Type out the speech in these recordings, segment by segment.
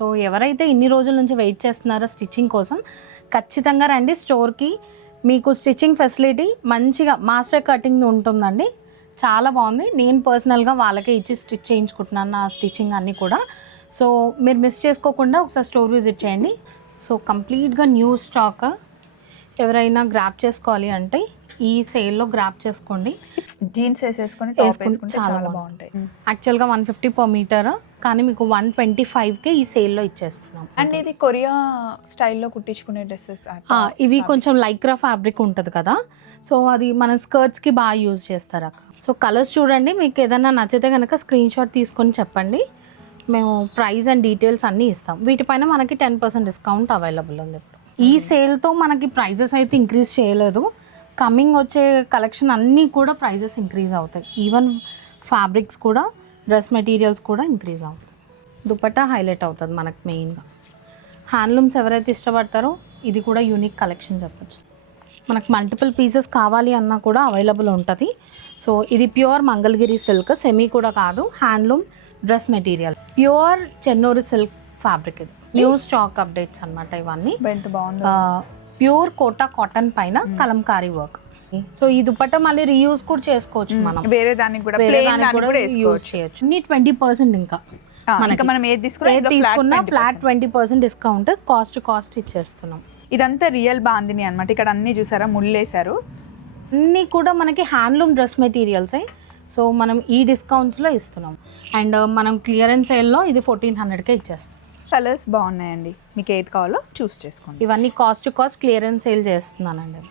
So ఎవరైతే ఇన్ని రోజుల నుంచి వెయిట్ చేస్తున్నారో స్టిచ్చింగ్ కోసం ఖచ్చితంగా రండి స్టోర్కి. మీకు స్టిచ్చింగ్ ఫెసిలిటీ మంచిగా మాస్టర్ కటింగ్ ఉంటుందండి. చాలా బాగుంది. నేను పర్సనల్గా వాళ్ళకే ఇచ్చి స్టిచ్ చేయించుకుంటున్నాను నా స్టిచ్చింగ్ అన్నీ కూడా. సో మీరు మిస్ చేసుకోకుండా ఒకసారి స్టోర్ విజిట్ చేయండి. సో కంప్లీట్గా న్యూ స్టాక్. ఎవరైనా గ్రాప్ చేసుకోవాలి అంటే ఈ సేల్లో గ్రాప్ చేసుకోండి. జీన్స్ వేసుకుంటే చాలా బాగుంటాయి. యాక్చువల్గా 150 per మీటర్, కానీ మీకు 125కే ఈ సేల్లో ఇచ్చేస్తున్నాం. అండ్ ఇది కొరియా స్టైల్లో కుట్టించుకునే డ్రెస్సెస్. ఇవి కొంచెం లైక్రా ఫ్యాబ్రిక్ ఉంటుంది కదా, సో అది మన స్కర్ట్స్కి బాగా యూజ్ చేస్తారు అక్క. సో కలర్స్ చూడండి, మీకు ఏదైనా నచ్చితే కనుక స్క్రీన్ షాట్ తీసుకొని చెప్పండి. మేము ప్రైస్ అండ్ డీటెయిల్స్ అన్నీ ఇస్తాం. వీటిపైన మనకి 10% డిస్కౌంట్ అవైలబుల్ ఉంది ఇప్పుడు. ఈ సేల్తో మనకి ప్రైజెస్ అయితే ఇంక్రీజ్ చేయలేదు. కమింగ్ వచ్చే కలెక్షన్ అన్నీ కూడా ప్రైజెస్ ఇంక్రీజ్ అవుతాయి. ఈవెన్ ఫ్యాబ్రిక్స్ కూడా, డ్రెస్ మెటీరియల్స్ కూడా ఇంక్రీజ్ అవుతాయి. దుపట్టా హైలైట్ అవుతుంది మనకు మెయిన్గా. హ్యాండ్లూమ్స్ ఎవరైతే ఇష్టపడతారో ఇది కూడా యూనిక్ కలెక్షన్ చెప్పచ్చు. మనకు మల్టిపుల్ పీసెస్ కావాలి అన్నా కూడా అవైలబుల్ ఉంటుంది. సో ఇది ప్యూర్ మంగళగిరి సిల్క్, సెమీ కూడా కాదు, handloom dress material, pure Chennur silk fabric. ఇది న్యూ స్టాక్ అప్డేట్స్ అనమాట ఇవన్నీ. ఎంత బాగుంది. ప్యూర్ కోటా కాటన్ పైన కలంకారీ వర్క్. సో ఈ దుపట్టా మళ్ళీ రీయూజ్ కూడా చేసుకోవచ్చు, మనం వేరే దానికి కూడా యూజ్ చేయొచ్చు. 20% ఇంకా మనం ఏది తీసుకున్నా ఫ్లాట్ 20% డిస్కౌంట్, కాస్ట్ ఇచ్చేస్తున్నాం. ఇదంతా రియల్ బాందిని అనమాట. ఇక్కడ అన్ని చూసారా ముళ్ళేశారు. అన్నీ కూడా మనకి హ్యాండ్లూమ్ డ్రెస్ మెటీరియల్సే. సో మనం ఈ డిస్కౌంట్స్లో ఇస్తున్నాం. అండ్ మనం క్లియరెన్స్ సేల్లో ఇది 1400కే ఇచ్చేస్తాం. కలర్స్ బాగున్నాయండి, మీకు ఏది కావాలో చూస్ చేసుకోండి. ఇవన్నీ కాస్ట్ క్లియరెన్స్ సేల్ చేస్తున్నానండి.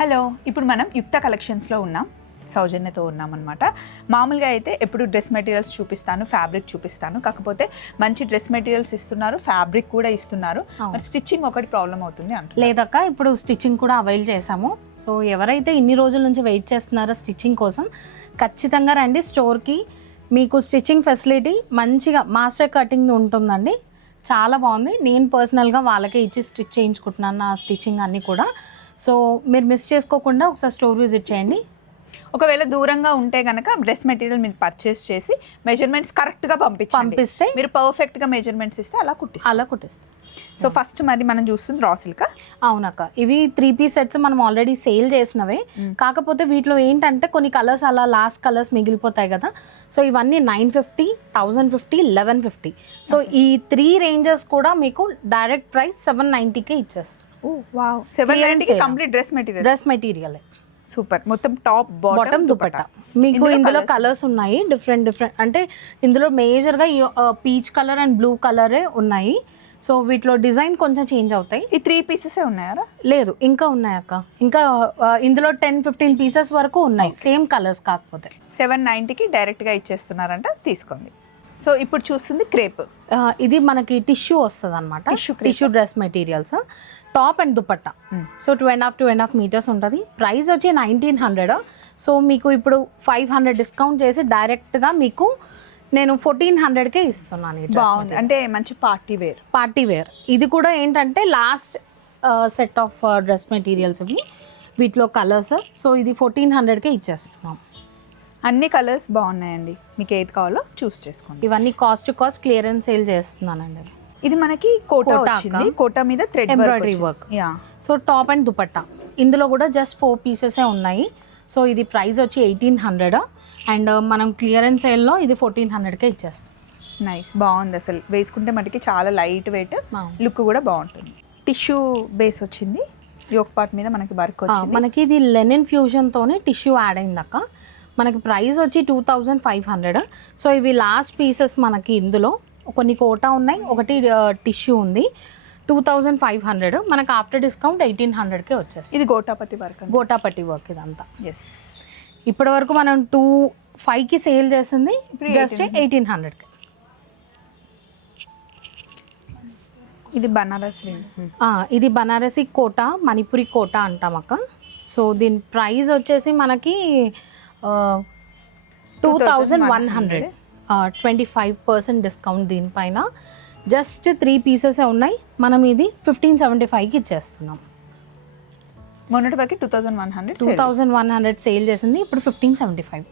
హలో, ఇప్పుడు మనం యుక్త కలెక్షన్స్లో ఉన్నాం, సౌజన్యతో ఉన్నాం అనమాట. మామూలుగా అయితే ఎప్పుడు డ్రెస్ మెటీరియల్స్ చూపిస్తాను, ఫ్యాబ్రిక్ చూపిస్తాను, కాకపోతే మంచి డ్రెస్ మెటీరియల్స్ ఇస్తున్నారు, ఫ్యాబ్రిక్ కూడా ఇస్తున్నారు. మరి స్టిచ్చింగ్ ఒకటి ప్రాబ్లం అవుతుంది అంట. లేదక్క, ఇప్పుడు స్టిచ్చింగ్ కూడా అవైల్ చేసాము. సో ఎవరైతే ఇన్ని రోజుల నుంచి వెయిట్ చేస్తున్నారో స్టిచ్చింగ్ కోసం ఖచ్చితంగా రండి స్టోర్కి. మీకు స్టిచ్చింగ్ ఫెసిలిటీ మంచిగా మాస్టర్ కటింగ్ ఉంటుందండి. చాలా బాగుంది. నేను పర్సనల్గా వాళ్ళకే ఇచ్చి స్టిచ్ చేయించుకుంటున్నాను నా స్టిచ్చింగ్ అన్నీ కూడా. సో మీరు మిస్ చేసుకోకుండా ఒకసారి స్టోర్ విజిట్ చేయండి. ఒకవేళ దూరంగా ఉంటే కనుక డ్రెస్ మెటీరియల్ మీరు పర్చేస్ చేసి మెజర్మెంట్స్ కరెక్ట్గా పంపిస్తే మీరు పర్ఫెక్ట్గా మెజర్మెంట్స్ ఇస్తే అలా కుట్టిస్తాం. సో ఫస్ట్ మరి మనం చూస్తుంది రా సిల్క్. అవునక్క, ఇవి 3 piece సెట్స్ మనం ఆల్రెడీ సేల్ చేసినవే. కాకపోతే వీటిలో ఏంటంటే కొన్ని కలర్స్ అలా లాస్ట్ కలర్స్ మిగిలిపోతాయి కదా. సో ఇవన్నీ 950, 1050, 1150. సో ఈ 3 ranges కూడా మీకు డైరెక్ట్ ప్రైస్ 790కే ఇచ్చేస్తాం. వావ్, 790కి కంప్లీట్ డ్రెస్ మెటీరియల్. సూపర్. మొత్తం టాప్ బాటమ్ దుపట్టా. మీకు ఇందులో కలర్స్ ఉన్నాయి డిఫరెంట్. అంటే ఇందులో మేజర్గా పీచ్ కలర్ అండ్ బ్లూ కలరే ఉన్నాయి. సో వీటిలో డిజైన్ కొంచెం చేంజ్ అవుతాయి. ఈ 3 pieces ఉన్నాయా? లేదు, ఇంకా ఉన్నాయక్క. ఇంకా ఇందులో 10-15 pieces వరకు ఉన్నాయి, సేమ్ కలర్స్. కాకపోతే 790కి డైరెక్ట్గా ఇచ్చేస్తున్నారంట, తీసుకోండి. సో ఇప్పుడు చూస్తుంది క్రేప్. ఇది మనకి టిష్యూ వస్తుంది అనమాట. Tissue dress materials, top and dupatta. So 2.5 meters ఉంటుంది. ప్రైస్ వచ్చి 1900. సో మీకు ఇప్పుడు 500 డిస్కౌంట్ చేసి డైరెక్ట్గా మీకు నేను 1400కే ఇస్తున్నాను. బాగుంది, అంటే మంచి పార్టీ వేర్. ఇది కూడా ఏంటంటే last set of dress materials ఇవి, వీటిలో కలర్స్. సో ఇది 1400కే ఇచ్చేస్తున్నాం. అన్ని కలర్స్ బాగున్నాయండి, మీకు ఏది కావాలో చూస్ చేసుకోండి. ఇవన్నీ కాస్ట్ క్లియరెన్స్ సేల్ చేస్తున్నానండి. ఇది మనకి కోటా వచ్చింది, కోటా మీద thread embroidery work. So top and dupatta ఇందులో కూడా జస్ట్ 4 pieces ఉన్నాయి. సో ఇది ప్రైస్ వచ్చి 1800. అండ్ మనం క్లియరెన్స్ సేల్లో ఇది 1400కే ఇచ్చేస్తాం. నైస్, బాగుంది. అసలు వేసుకుంటే మటుకి చాలా లైట్ వెయిట్, లుక్ కూడా బాగుంటుంది. టిష్యూ బేస్ వచ్చింది, యోక్ పార్ట్ మీద మనకి వర్క్ వచ్చింది. మనకి ఇది లెనిన్ ఫ్యూజన్తోనే టిష్యూ యాడ్ అయిందక్క. మనకి ప్రైస్ వచ్చి 2500. సో ఇవి లాస్ట్ పీసెస్ మనకి ఇందులో కొన్ని కోటా ఉన్నాయి, ఒకటి టిష్యూ ఉంది. 2500 మనకు ఆఫ్టర్ డిస్కౌంట్ 1800కే వచ్చేస్తుంది. ఇది గోటాపతి వర్క్, గోటాపట్టి వర్క్ ఇదంతా. ఎస్. ఇప్పటి వరకు మనం 2500కి సేల్ చేసింది, జస్ట్ 1800కి. ఇది బనారస్. ఇది బనారసి కోట, మణిపురి కోట అంటాం అక్క. సో దీని ప్రైస్ వచ్చేసి మనకి 2100, 25% డిస్కౌంట్ దీనిపైన. జస్ట్ 3 పీసెస్ ఉన్నాయి, మనం ఇది 1575కి ఇచ్చేస్తున్నాం. మొన్నటి వరకు 2100 2100 సేల్ చేసింది, ఇప్పుడు 1575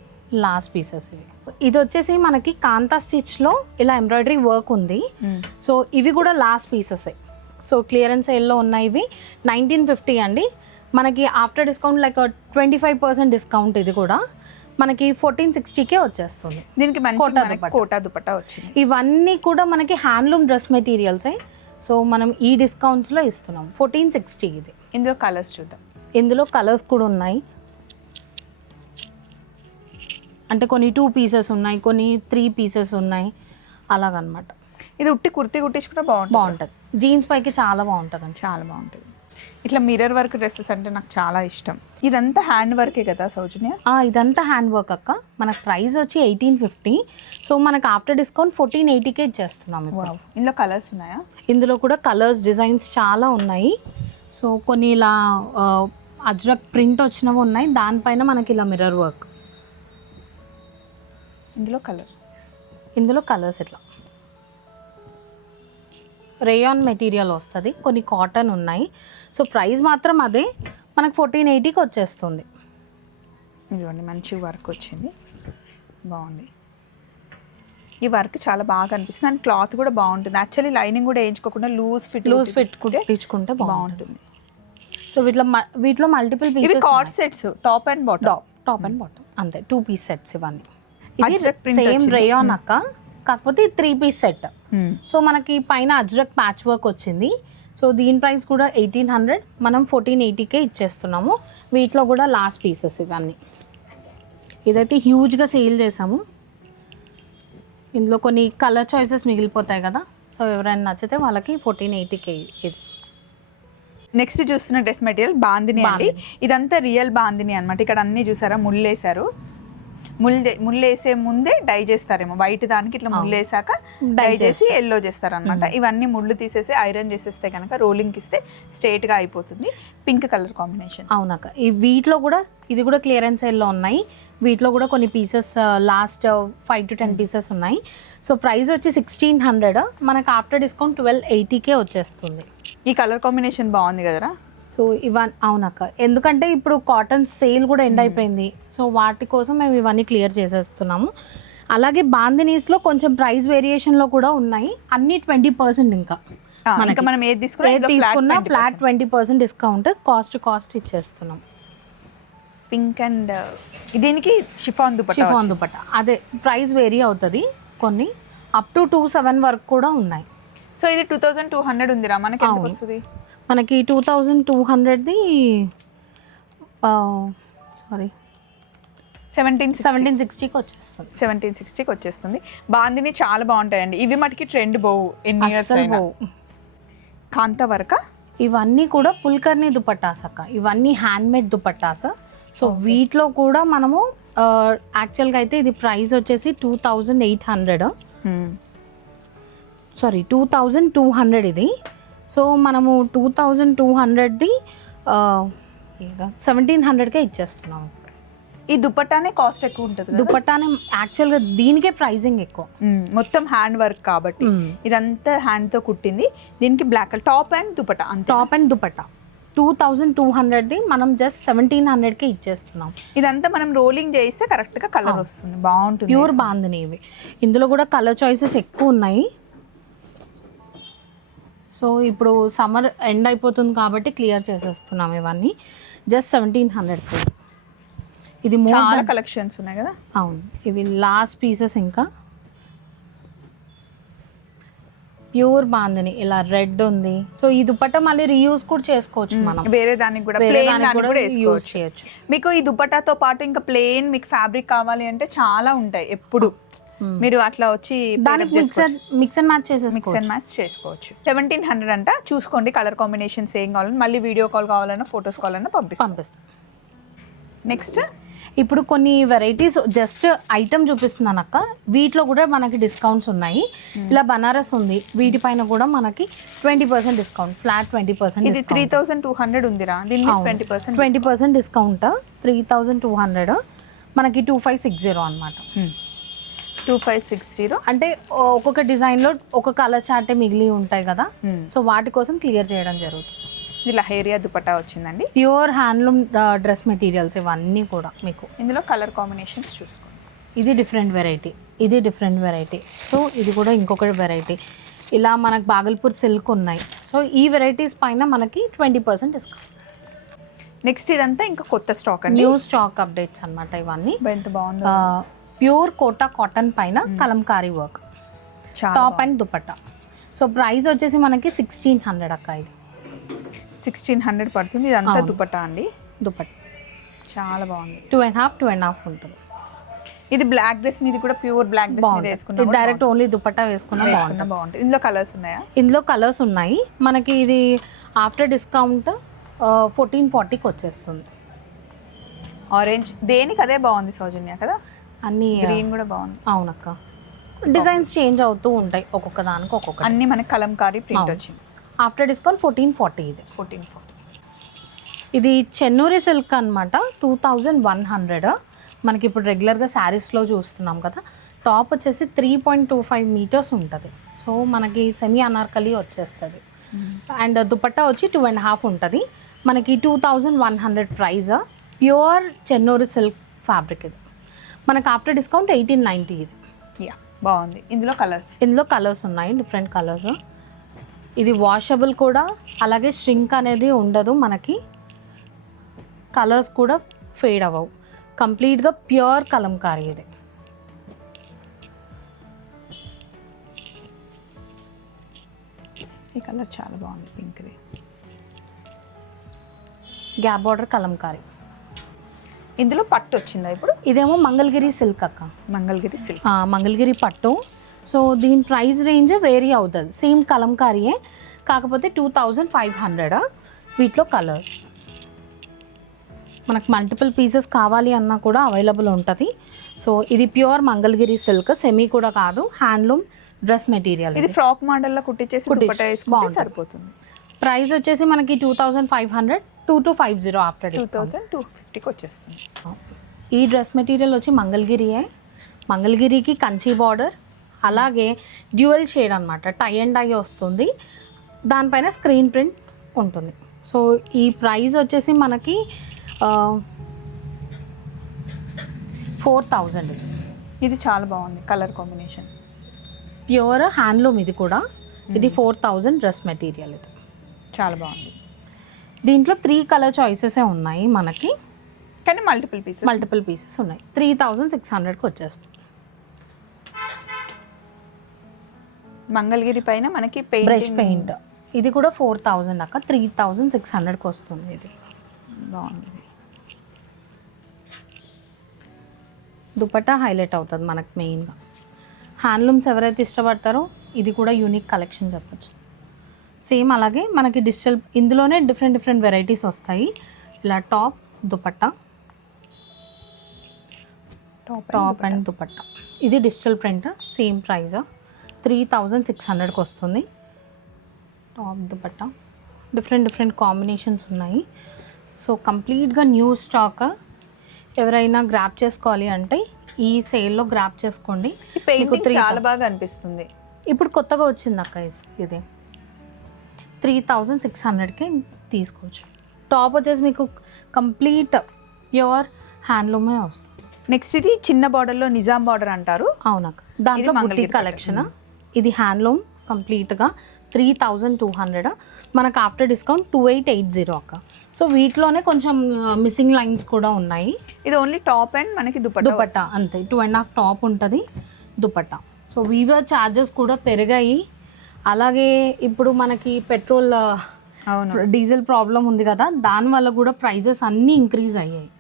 లాస్ట్ పీసెస్ ఇవి. ఇది వచ్చేసి మనకి కాంతా స్టిచ్లో ఇలా ఎంబ్రాయిడరీ వర్క్ ఉంది. సో ఇవి కూడా లాస్ట్ పీసెస్. సో క్లియరెన్స్ సేల్లో ఉన్నాయి ఇవి. 1950 అండి. మనకి ఆఫ్టర్ డిస్కౌంట్ లైక్ 25% డిస్కౌంట్. ఇది కూడా మనకి 1460కే వచ్చేస్తుంది. దీనికి మంచి కోటా దుపట్టా వచ్చింది. ఇవన్నీ కూడా మనకి హ్యాండ్లూమ్ డ్రెస్ మెటీరియల్సే. సో మనం ఈ డిస్కౌంట్స్లో ఇస్తున్నాం. 1460 ఇది. ఇందులో కలర్స్ చూద్దాం. ఇందులో కలర్స్ కూడా ఉన్నాయి, అంటే కొన్ని 2 పీసెస్ ఉన్నాయి, కొన్ని 3 పీసెస్ ఉన్నాయి, అలాగనమాట. ఇది ఉట్టి కుర్తీ కుట్టించుకుంటే బాగుంటుంది. జీన్స్ పైకి చాలా బాగుంటుంది అండి, చాలా బాగుంటుంది. ఇట్లా మిర్రర్ వర్క్ డ్రెస్సెస్ అంటే నాకు చాలా ఇష్టం. ఇదంతా హ్యాండ్ వర్కే కదా సౌజన్య? ఇదంతా హ్యాండ్ వర్క్ అక్క. మనకు ప్రైస్ వచ్చి 1850. సో మనకు ఆఫ్టర్ డిస్కౌంట్ 1480కే ఇచ్చేస్తున్నాం ఇప్పుడు. ఇందులో కలర్స్ ఉన్నాయా? ఇందులో కూడా కలర్స్, డిజైన్స్ చాలా ఉన్నాయి. సో కొన్ని ఇలా అజ్రక్ ప్రింట్ వచ్చినవి ఉన్నాయి, దానిపైన మనకి ఇలా మిర్రర్ వర్క్. ఇందులో కలర్స్ ఇట్లా రేయాన్ మెటీరియల్ వస్తుంది, కొన్ని కాటన్ ఉన్నాయి. సో ప్రైస్ మాత్రం అదే, మనకు 1480కి వచ్చేస్తుంది. ఇదిగోండి మంచి వర్క్ వచ్చింది, బాగుంది. ఈ వర్క్ చాలా బాగా అనిపిస్తుంది అండ్ క్లాత్ కూడా బాగుంటుంది. యాక్చువల్లీ లైనింగ్ కూడా వేయించుకోకుండా లూజ్ ఫిట్ కుట్టించుకుంటే బాగుంటుంది. సో వీటిలో మల్టిపుల్ ఇవి pieces, card sets, top and bottom అంతే. 2 పీస్ సెట్స్ ఇవన్నీ. ఇది సేమ్ రేయాన్ అక్క, కాకపోతే 3 పీస్ సెట్. సో మనకి పైన అజ్రక్ ప్యాచ్ వర్క్ వచ్చింది. సో దీని ప్రైస్ కూడా 1800, మనం 1480కే ఇచ్చేస్తున్నాము. వీటిలో కూడా లాస్ట్ పీసెస్ ఇవన్నీ. ఇదైతే హ్యూజ్గా సేల్ చేసాము. ఇందులో కొన్ని కలర్ చాయిసెస్ మిగిలిపోతాయి కదా, సో ఎవరైనా నచ్చితే వాళ్ళకి 1480కే ఇది. నెక్స్ట్ చూస్తున్న డ్రెస్ మెటీరియల్ బాందిని అండి. ఇదంతా రియల్ బాందిని అనమాట. ఇక్కడ అన్ని చూసారా ముళ్ళేసారు. ముళ్ళేసే ముందే డై చేస్తారేమో, వైట్ దానికి ఇట్లా ముళ్ళేసాక డై చేసి ఎల్లో చేస్తారు అనమాట. ఇవన్నీ ముళ్ళు తీసేసి ఐరన్ చేసేస్తే కనుక రోలింగ్కి ఇస్తే స్ట్రైట్గా అయిపోతుంది. Pink colour combination. అవునక్క. వీటిలో కూడా ఇది కూడా క్లియరెన్స్ సేల్లో ఉన్నాయి. వీటిలో కూడా కొన్ని పీసెస్ లాస్ట్ 5 to 10 పీసెస్ ఉన్నాయి. సో ప్రైస్ వచ్చి 1600, మనకు ఆఫ్టర్ డిస్కౌంట్ 1280కే వచ్చేస్తుంది. ఈ కలర్ కాంబినేషన్ బాగుంది కదరా. సో అవునక్క, ఎందుకంటే ఇప్పుడు కాటన్ సేల్ కూడా ఎండ్ అయిపోయింది. సో వాటి కోసం మేము ఇవన్నీ క్లియర్ చేసేస్తున్నాము. అలాగే బాందినీస్లో కొంచెం ప్రైస్ వేరియేషన్లో కూడా ఉన్నాయి, అన్ని 20%. ఇంకా మనం ఏది తీసుకున్నా ఫ్లాట్ 20% డిస్కౌంట్, కాస్ట్ ఇచ్చేస్తున్నాం. పింక్ అండ్ దీనికి షిఫాన్ దుపట్టా అదే ప్రైస్ వేరీ అవుతుంది. కొన్ని అప్ టు 27 వరకు కూడా ఉన్నాయి. సో ఇది 2200 ఉందిరా. మనకి ఎంత వస్తుంది? మనకి 2200ది 1760కి వచ్చేస్తుంది. 1760కి వచ్చేస్తుంది. బాందిని చాలా బాగుంటాయండి. ఇవి మటుకి ట్రెండ్ పోవు, ఎన్ని ఇయర్స్ పోవు. కాంతా వర్క్ ఇవన్నీ కూడా పుల్కర్ని దుపట్టాస్ అక్క. ఇవన్నీ హ్యాండ్మేడ్ దుపట్టాస్. సో వీటిలో కూడా మనము యాక్చువల్గా అయితే ఇది ప్రైస్ వచ్చేసి 2800, 2200 ఇది. సో మనము 2200ది 1700కే ఇచ్చేస్తున్నాము. ఈ దుపట్టానే కాస్ట్ ఎక్కువ ఉంటుంది. దుపట్టానే యాక్చువల్గా దీనికే ప్రైజింగ్ ఎక్కువ. మొత్తం హ్యాండ్ వర్క్ కాబట్టి ఇదంతా హ్యాండ్తో కుట్టింది. దీనికి బ్లాక్ టాప్ అండ్ దుపట్టా 2200ది మనం జస్ట్ 1700కే ఇచ్చేస్తున్నాం. ఇదంతా మనం రోలింగ్ చేయిస్తే కరెక్ట్గా కలర్ వస్తుంది, బాగుంటుంది. ప్యూర్ బాందిని ఇవి. ఇందులో కూడా కలర్ చాయిసెస్ ఎక్కువ ఉన్నాయి. సో ఇప్పుడు సమ్మర్ ఎండ్ అయిపోతుంది కాబట్టి క్లియర్ చేసేస్తున్నాం ఇవన్నీ. జస్ట్ 1700. ఇది చాలా కలెక్షన్స్ ఉన్నాయి కదా. అవును, ఇవి లాస్ట్ పీసెస్. ఇంకా ప్యూర్ బాందిని ఇలా రెడ్ ఉంది. సో ఈ దుపట్టా మళ్ళీ రీయూజ్ కూడా చేసుకోవచ్చు, మనం వేరే దానికి కూడా యూజ్ చేయొచ్చు. మీకు ఈ దుపట్టాతో పాటు ఇంకా ప్లెయిన్ మీకు ఫ్యాబ్రిక్ కావాలి అంటే చాలా ఉంటాయి. ఎప్పుడు మీరు అట్లా వచ్చి దానికి మిక్స్ అండ్ మ్యాచ్ చేసేసుకోవచ్చు. మిక్స్ అండ్ మ్యాచ్ చేసుకోవచ్చు. 1700 అంట. చూసుకోండి కలర్ కాంబినేషన్స్ ఏం కావాలని, మళ్ళీ వీడియో కాల్ కావాలన్నా ఫొటోస్ కావాలన్నా పంపిస్తాం. నెక్స్ట్ ఇప్పుడు కొన్ని వెరైటీస్ జస్ట్ ఐటమ్ చూపిస్తున్నాను అక్క, వీటిలో కూడా మనకి డిస్కౌంట్స్ ఉన్నాయి. ఇలా బనారస్ ఉంది, వీటిపైన కూడా మనకి 20% డిస్కౌంట్, ఫ్లాట్ 20%. ఇది 3200 ఉందిరా, దీనికి 20% డిస్కౌంట్. 3200 మనకి 2560 అనమాట. 2560 అంటే ఒక్కొక్క డిజైన్లో ఒక కలర్ చార్టే మిగిలి ఉంటాయి కదా, సో వాటి కోసం క్లియర్ చేయడం జరుగుతుంది. ఇలా హేరియా దుపట్టా వచ్చిందండి. ప్యూర్ హ్యాండ్లూమ్ డ్రెస్ మెటీరియల్స్ ఇవన్నీ కూడా మీకు. ఇందులో కలర్ కాంబినేషన్స్ చూసుకోండి. ఇది డిఫరెంట్ వెరైటీ, ఇది డిఫరెంట్ వెరైటీ, సో ఇది కూడా ఇంకొక వెరైటీ. ఇలా మనకు బాగల్పూర్ సిల్క్ ఉన్నాయి. సో ఈ వెరైటీస్ పైన మనకి 20% డిస్కౌంట్. నెక్స్ట్ ఇదంతా ఇంకా కొత్త స్టాక్ అండి, న్యూ స్టాక్ అప్డేట్స్ అనమాట ఇవన్నీ. ఎంత బాగుందో. ప్యూర్ కోటా కాటన్ పైన Kalamkari work, top and dupatta. So price వచ్చేసి మనకి 1600 అక్క. ఇది 1600 పడుతుంది. ఇదంతా దుపట్టా అండి. దుపట్టా చాలా బాగుంది. 2.5 ఉంటుంది. ఇది బ్లాక్ డ్రెస్ మీద కూడా, ప్యూర్ బ్లాక్ డ్రెస్ మీద వేసుకున్నా డైరెక్ట్ ఓన్లీ దుపట్టా వేసుకున్నా బాగుంటుంది. ఇందులో కలర్స్ ఉన్నాయా? ఇందులో కలర్స్ ఉన్నాయి మనకి. ఇది ఆఫ్టర్ డిస్కౌంట్ 1440కి వచ్చేస్తుంది. ఆరెంజ్ దేనికి అదే బాగుంది సౌజన్య కదా. అన్ని గ్రీన్ కూడా బాగుంది. అవునక్క, డిజైన్స్ చేంజ్ అవుతూ ఉంటాయి ఒక్కొక్క దానికి ఒక్కొక్క. అన్ని మనకి కలంకారీ ప్రింట్ వచ్చింది. After discount 1440. ఇది 1440. ఇది చెన్నూరి సిల్క్ అనమాట. 2100 మనకి ఇప్పుడు రెగ్యులర్గా శారీస్లో చూస్తున్నాం కదా. టాప్ వచ్చేసి 3.25 మీటర్స్ ఉంటుంది. సో మనకి సెమీ అనార్కలి వచ్చేస్తుంది. అండ్ దుపట్టా వచ్చి 2.5 ఉంటుంది. మనకి 2100 price. Pure Chennuri silk fabric ఇది. మనకి ఆఫ్టర్ డిస్కౌంట్ 1890. ఇది బాగుంది. ఇందులో కలర్స్ ఉన్నాయి, డిఫరెంట్ కలర్స్. ఇది వాషబుల్ కూడా, అలాగే స్ట్రింక్ అనేది ఉండదు మనకి. కలర్స్ కూడా ఫేడ్ అవ్వవు. కంప్లీట్గా ప్యూర్ కలంకారీ ఇది. ఈ కలర్ చాలా బాగుంది, పింక్ది. Gap border Kalamkari. ఇందులో పట్టు వచ్చిందా ఇప్పుడు? ఇదేమో మంగళగిరి సిల్క్ అక్క. మంగళగిరి సిల్క్, మంగళగిరి పట్టు. సో దీని ప్రైస్ రేంజ్ వేరీ అవుతుంది. సేమ్ కలంకారీయే, కాకపోతే 2500. వీటిలో కలర్స్ మనకు మల్టిపుల్ పీసెస్ కావాలి అన్నా కూడా అవైలబుల్ ఉంటుంది. సో ఇది ప్యూర్ మంగళగిరి సిల్క్, సెమీ కూడా కాదు, హ్యాండ్లూమ్ డ్రెస్ మెటీరియల్. ఇది ఫ్రాక్ మోడల్లో కుట్టించేసి దుపట్టా వేసుకుంటే సరిపోతుంది. ప్రైస్ వచ్చేసి మనకి 2500, 2250 ఆఫ్టర్ 2250కి వచ్చేస్తుంది. ఈ డ్రెస్ మెటీరియల్ వచ్చి మంగళగిరియే. మంగళగిరికి కంచి బార్డర్, అలాగే డ్యూయల్ షేడ్ అనమాట, టై అండ్ డై వస్తుంది. దానిపైన స్క్రీన్ ప్రింట్ ఉంటుంది. సో ఈ ప్రైస్ వచ్చేసి మనకి 4000. ఇది చాలా బాగుంది కలర్ కాంబినేషన్. ప్యూర్ హ్యాండ్లూమ్ ఇది కూడా. ఇది 4000 డ్రెస్ మెటీరియల్. ఇది చాలా బాగుంది. దీంట్లో 3 కలర్ చాయిసెస్ ఉన్నాయి మనకి, కానీ మల్టిపుల్ పీసెస్ ఉన్నాయి. 3600కి వచ్చేస్తుంది. మంగళగిరి పైన మనకి బ్రష్ పెయింట్. ఇది కూడా 4000 అక్క. 3600కి వస్తుంది. ఇది బాగుంది. దుపట్టా హైలైట్ అవుతుంది మనకి మెయిన్గా. హ్యాండ్లూమ్స్ ఎవరైతే ఇష్టపడతారో ఇది కూడా యూనిక్ కలెక్షన్ చెప్పచ్చు. సేమ్ అలాగే మనకి డిజిటల్, ఇందులోనే డిఫరెంట్ వెరైటీస్ వస్తాయి. ఇలా top, dupatta, top and dupatta. ఇది డిజిటల్ ప్రింట్, సేమ్ ప్రైస్ 3600కి వస్తుంది. టాప్, దుపట్టా, డిఫరెంట్ కాంబినేషన్స్ ఉన్నాయి. సో కంప్లీట్గా న్యూ స్టాక్. ఎవరైనా గ్రాప్ చేసుకోవాలి అంటే ఈ సేల్లో గ్రాప్ చేసుకోండి. చాలా బాగా అనిపిస్తుంది. ఇప్పుడు కొత్తగా వచ్చింది అక్క ఇది 3600కి తీసుకోవచ్చు. టాప్ వచ్చేసి మీకు కంప్లీట్ ప్యూర్ హ్యాండ్లూమే వస్తుంది. నెక్స్ట్ ఇది చిన్న బార్డర్లో నిజాం బార్డర్ అంటారు. అవునక్క, దాంట్లో బుట్టి కలెక్షన్. ఇది హ్యాండ్లూమ్ కంప్లీట్గా 3200. మనకు ఆఫ్టర్ డిస్కౌంట్ 2880 అక్క. సో వీటిలోనే కొంచెం మిస్సింగ్ లైన్స్ కూడా ఉన్నాయి. ఇది ఓన్లీ టాప్ అండ్ మనకి దుపట్టా అంతే. 2.5 టాప్ ఉంటుంది, దుపట్టా. సో వీవర్ ఛార్జెస్ కూడా పెరిగాయి. అలాగే ఇప్పుడు మనకి పెట్రోల్, డీజిల్ ప్రాబ్లం ఉంది కదా, దానివల్ల కూడా ప్రైజెస్ అన్నీ ఇంక్రీజ్ అయ్యాయి.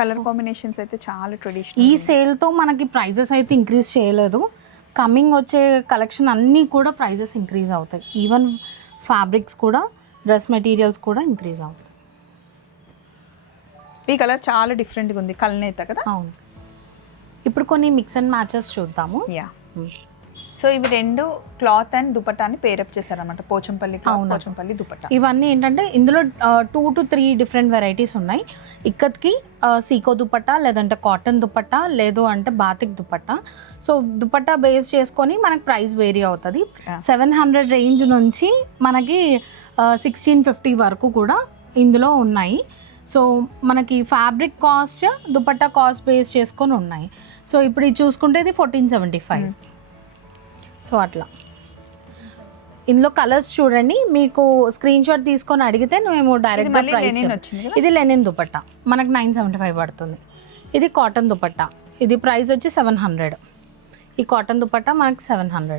కలర్ కాంబినేషన్స్ అయితే చాలా ఈ ట్రెడిషనల్. సేల్తో మనకి ప్రైజెస్ అయితే ఇంక్రీజ్ చేయలేదు. కమింగ్ వచ్చే కలెక్షన్ అన్నీ కూడా ప్రైజెస్ ఇంక్రీజ్ అవుతాయి. ఈవెన్ ఫ్యాబ్రిక్స్ కూడా, డ్రెస్ మెటీరియల్స్ కూడా ఇంక్రీజ్ అవుతాయి. ఈ కలర్ చాలా డిఫరెంట్గా ఉంది, కల్నేత కదా. అవును. ఇప్పుడు కొన్ని మిక్స్ అండ్ మ్యాచెస్ చూద్దాము. యా. సో ఇవి రెండు క్లాత్ అండ్ దుపట్టాని పేరప్ చేశారన్నమాట. పోచంపల్లి క్లాత్, అవును. పోచంపల్లి దుపట్టా. ఇవన్నీ ఏంటంటే ఇందులో 2 to 3 డిఫరెంట్ వెరైటీస్ ఉన్నాయి. ఇక్కత్కి సీకో దుపట్టా, లేదంటే కాటన్ దుపట్టా, లేదు అంటే batik dupatta. So dupatta base చేసుకొని మనకి ప్రైస్ వేరీ అవుతుంది. 700 రేంజ్ నుంచి మనకి 1650 వరకు కూడా ఇందులో ఉన్నాయి. సో మనకి fabric cost, dupatta cost base చేసుకొని ఉన్నాయి. సో ఇప్పుడు ఇది చూసుకుంటే ఇది 1475. సో అట్లా ఇందులో కలర్స్ చూడండి. మీకు స్క్రీన్ షాట్ తీసుకొని అడిగితే మేము డైరెక్ట్గా ప్రైస్. ఇది లెనిన్ దుపట్టా మనకు 975 పడుతుంది. ఇది కాటన్ దుపట్టా, ఇది ప్రైస్ వచ్చి 700. ఈ కాటన్ దుపట్టా మనకి 700.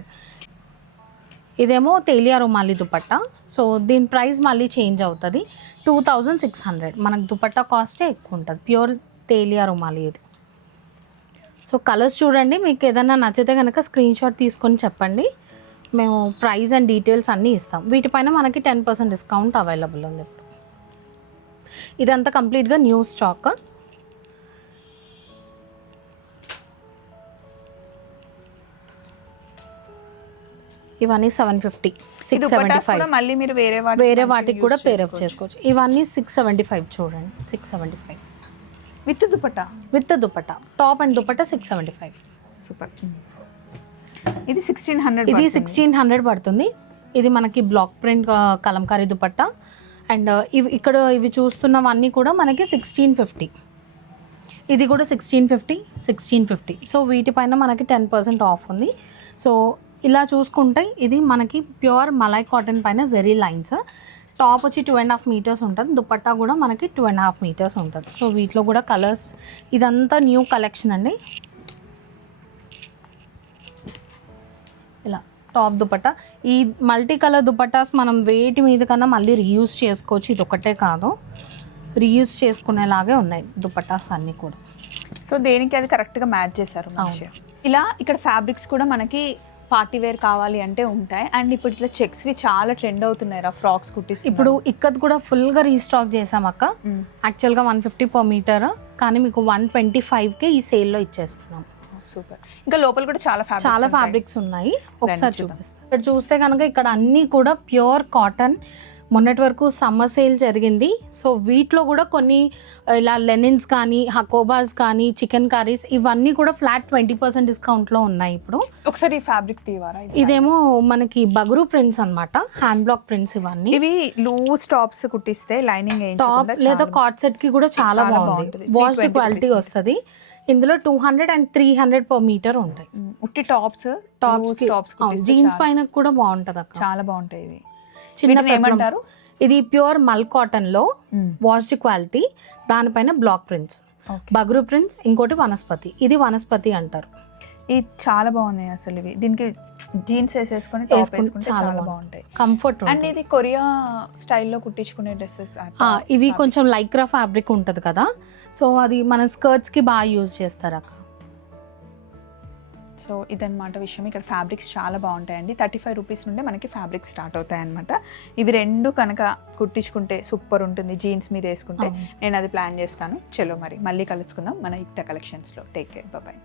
ఇదేమో తేలియా రుమాలి దుపట్టా. సో దీని ప్రైస్ మళ్ళీ చేంజ్ అవుతుంది. 2600. మనకు దుపట్టా కాస్టే ఎక్కువ ఉంటుంది. ప్యూర్ తేలియా రుమాలి ఇది. సో కలర్స్ చూడండి. మీకు ఏదైనా నచ్చితే కనుక స్క్రీన్ షాట్ తీసుకొని చెప్పండి. మేము ప్రైస్ అండ్ డీటెయిల్స్ అన్నీ ఇస్తాం. వీటిపైన మనకి 10% డిస్కౌంట్ అవైలబుల్ ఉంది. ఇదంతా కంప్లీట్గా న్యూ స్టాక్. ఇవన్నీ 750, 675. మళ్ళీ మీరు వేరే వాటికి కూడా పేరప్ చేసుకోవచ్చు. ఇవన్నీ 675 చూడండి. 675 with dupatta. With dupatta, top and dupatta 675. Super. ఇది 1600. ఇది 1600 పడుతుంది. ఇది మనకి black print Kalamkari dupatta. And ఇవి చూస్తున్నవన్నీ కూడా మనకి 1650. ఇది కూడా 1650. సో వీటిపైన మనకి 10% ఆఫ్ ఉంది. సో ఇలా చూసుకుంటే ఇది మనకి ప్యూర్ మలై కాటన్ పైన జెరీ లైన్స్. టాప్ వచ్చి 2.5 మీటర్స్ ఉంటుంది. దుపట్టా కూడా మనకి 2.5 మీటర్స్ ఉంటుంది. సో వీటిలో కూడా కలర్స్, ఇదంతా న్యూ కలెక్షన్ అండి. ఇలా టాప్ దుపట్టా. ఈ మల్టీ కలర్ దుపట్టాస్ మనం వేటి మీద కన్నా మళ్ళీ రీయూజ్ చేసుకోవచ్చు. ఇది ఒకటే కాదు, రీయూజ్ చేసుకునేలాగే ఉన్నాయి దుపట్టాస్ అన్నీ కూడా. సో దేనికి అది కరెక్ట్గా మ్యాచ్ చేశారు మంచిగా. ఇలా ఇక్కడ ఫ్యాబ్రిక్స్ కూడా మనకి పార్టీ వేర్ కావాలి అంటే ఉంటాయి. అండ్ ఇప్పుడు ఇట్లా చెక్స్వి చాలా ట్రెండ్ అవుతున్నాయి రా, ఫ్రాక్స్ కుట్టిస్తే. ఇప్పుడు ఇక్కత్ కూడా ఫుల్గా రీస్టాక్ చేసాం అక్క. యాక్చువల్గా 150 per మీటర్, కానీ మీకు 125కే ఈ సేల్లో ఇచ్చేస్తున్నాం. సూపర్. ఇంకా లోపల కూడా చాలా ఫ్యాబ్రిక్స్ ఉన్నాయి. ఒకసారి చూపిస్తాను. ఇక్కడ చూస్తే కనుక ఇక్కడ అన్నీ కూడా ప్యూర్ కాటన్. మొన్నటి వరకు సమ్మర్ సేల్ జరిగింది. సో వీటిలో కూడా కొన్ని ఇలా లెనిన్స్ కానీ, హకోబాస్ కానీ, చికెన్ కర్రీస్ ఇవన్నీ కూడా ఫ్లాట్ 20% డిస్కౌంట్లో ఉన్నాయి ఇప్పుడు. ఒకసారి ఫ్యాబ్రిక్ తీవారా? ఇదేమో మనకి బగురు ప్రింట్స్ అన్నమాట, హ్యాండ్ బ్లాక్ ప్రింట్స్. ఇవన్నీ ఇవి లూజ్ టాప్స్ కుట్టిస్తే లైనింగ్ టాప్ లేదా కార్డ్ సెట్ కి కూడా చాలా బాగుంటుంది. వాష్డ్ క్వాలిటీ వస్తుంది. ఇందులో 200 and 300 per మీటర్ ఉంటాయి. ఉట్టి టాప్స్ జీన్స్ పైన కూడా బాగుంటుంది అక్క, చాలా బాగుంటాయి ఇవి. చిన్న ఏమంటారు, ఇది ప్యూర్ మల్ కాటన్ లో వాష్డ్ క్వాలిటీ, దానిపైన బ్లాక్ ప్రింట్స్, బగ్రు ప్రింట్స్, ఇంకోటి వనస్పతి. ఇది వనస్పతి అంటారు. ఇది చాలా బాగున్నాయి అసలు. ఇవి దీనికి జీన్స్ వేసేసుకొని టాప్ వేసుకుంటే చాలా బాగుంటాయి, కంఫర్ట్. అండ్ ఇది కొరియా స్టైల్లో కుట్టించుకునే డ్రెస్సెస్. ఇవి కొంచెం లైక్రా ఫ్యాబ్రిక్ ఉంటుంది కదా, సో అది మన స్కర్ట్స్ కి బాగా యూజ్ చేస్తారు అక్క. సో ఇదన్నమాట విషయం. ఇక్కడ ఫ్యాబ్రిక్స్ చాలా బాగుంటాయండి. 35 రూపీస్ నుండే మనకి ఫ్యాబ్రిక్స్ స్టార్ట్ అవుతాయి అనమాట. ఇవి రెండు కనుక కుట్టించుకుంటే సూపర్ ఉంటుంది జీన్స్ మీద వేసుకుంటే. నేను అది ప్లాన్ చేస్తాను. చలో మరి మళ్ళీ కలుసుకుందాం మన యుక్త కలెక్షన్స్లో. Take care, bye.